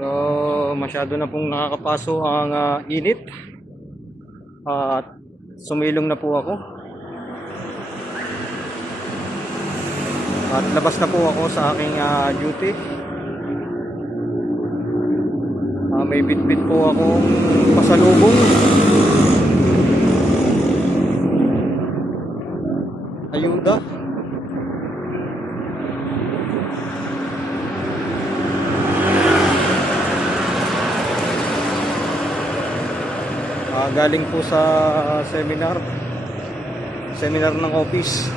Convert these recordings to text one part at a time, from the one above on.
So, masyado na pong nakakapaso ang init at sumilong na po ako at labas na po ako sa aking duty. May bitbit po akong pasalubong. Ayuda. Galing po sa seminar ng office.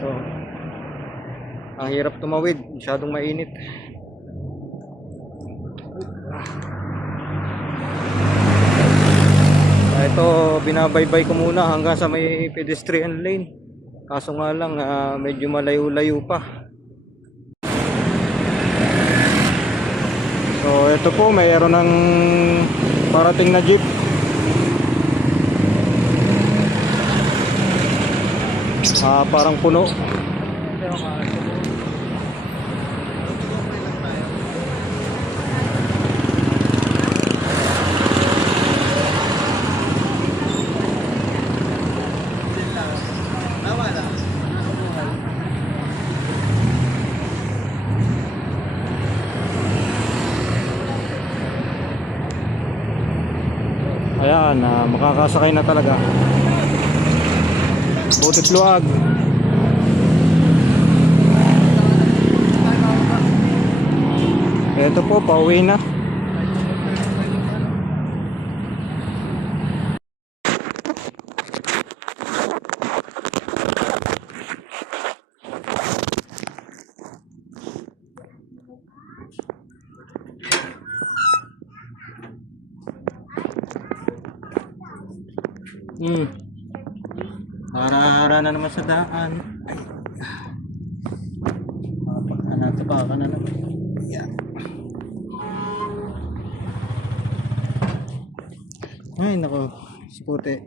So, ang hirap tumawid, masyadong mainit. Ito, binabaybay ko muna hanggang sa may pedestrian lane. Kaso nga lang, medyo malayo-layo pa. So, ito po, mayroon ng parating na jeep. Parang puno. Ayan, makakasakay na talaga. Butik luwag. Ito po, pauwi na. Hara-hara na naman sa daan. Natapakan na naman. Yan. Ay nako, puti.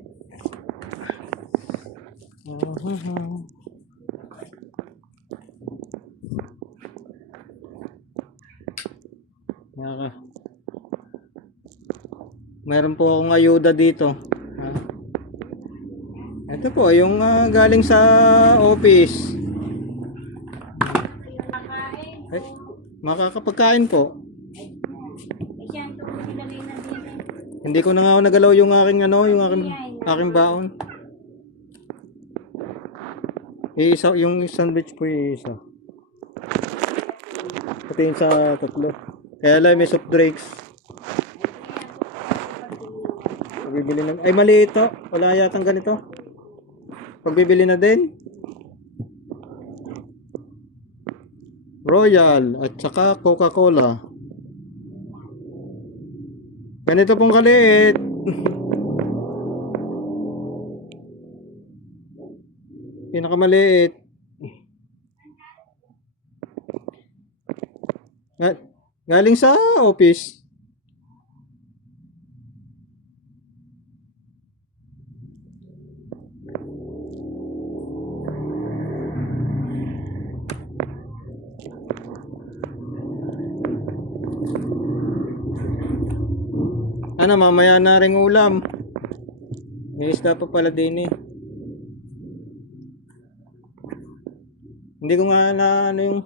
Meron po akong ayuda dito. Ito po, yung galing sa office. Ay, makakapagkain po. Hindi ko na nga nagalaw yung aking aking baon. Isa, yung sandwich po yung isa. Pati yung sa tatlo. Kaya lang may soft drinks. Pagbibili na. Ay mali ito. Wala yatang ganito. Pagbibili na din. Royal at saka Coca-Cola. Ganito pong kaliit. Pinakamaliit. Galing sa office. Ano, mamaya na ring ulam. May isda pa pala din eh. Hindi ko nga na ano yung